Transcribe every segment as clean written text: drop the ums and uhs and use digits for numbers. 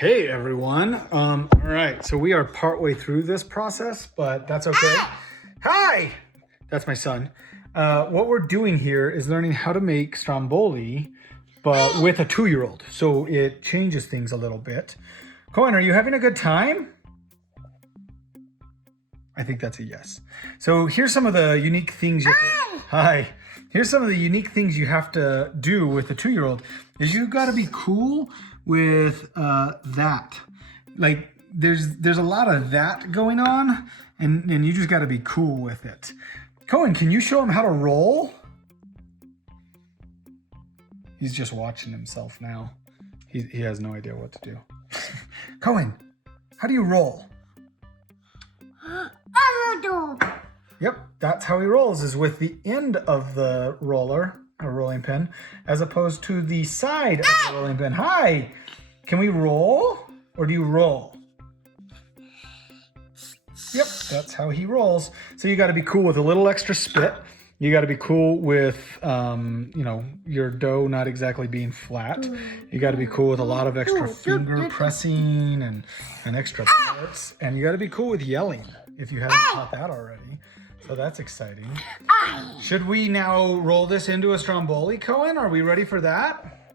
Hey everyone. All right, so we are partway through this process, but that's okay. Hi! That's my son. What we're doing here is learning how to make Stromboli, but with a 2-year-old. So it changes things a little bit. Cohen, are you having a good time? I think that's a yes. So here's some of the unique things. Hi. Here's some of the unique things you have to do with a 2-year-old. Is you got to be cool with that. Like there's a lot of that going on, and you just got to be cool with it. Cohen, can you show him how to roll? He's just watching himself now. He has no idea what to do. Cohen, how do you roll? Yep, that's how he rolls, is with the end of the roller, a rolling pin, as opposed to the side of the rolling pin. Hi, can we roll, or do you roll? Yep, that's how he rolls. So you got to be cool with a little extra spit. You got to be cool with, your dough not exactly being flat. You got to be cool with a lot of extra finger pressing and extra parts. And you got to be cool with yelling if you haven't taught that already. So that's exciting. Should we now roll this into a Stromboli, Cohen? Are we ready for that?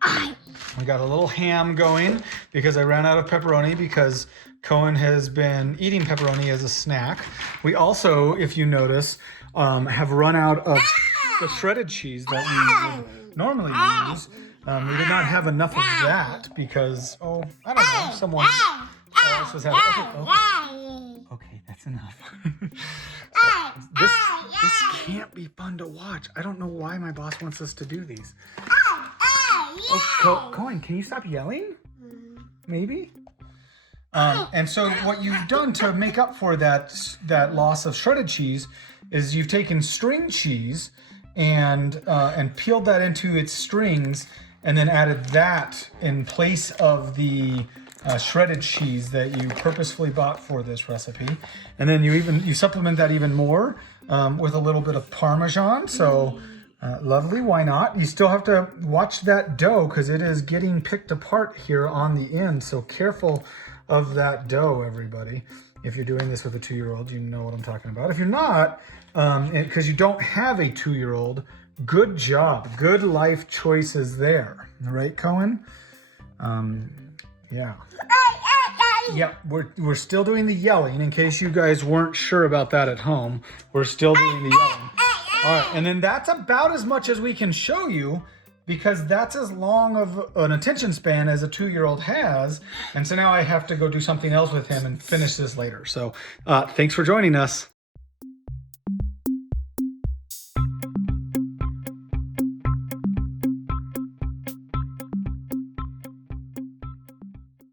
We got a little ham going because I ran out of pepperoni because Cohen has been eating pepperoni as a snack. We also, if you notice, have run out of the shredded cheese that we would normally use. We did not have enough of that because, I don't know, someone else was having. Okay, that's enough. This can't be fun to watch. I don't know why my boss wants us to do these. Cohen, can you stop yelling? Maybe? And so what you've done to make up for that loss of shredded cheese is you've taken string cheese and peeled that into its strings and then added that in place of the shredded cheese that you purposefully bought for this recipe. And then you supplement that even more with a little bit of Parmesan. So lovely, why not? You still have to watch that dough because it is getting picked apart here on the end. So careful of that dough, everybody. If you're doing this with a 2-year-old, you know what I'm talking about. If you're not, because you don't have a 2-year-old, good job. Good life choices there. All right, Cohen? Yeah. Yeah, we're still doing the yelling in case you guys weren't sure about that at home. We're still doing the yelling. All right, and then that's about as much as we can show you because that's as long of an attention span as a 2-year-old has. And so now I have to go do something else with him and finish this later. So thanks for joining us.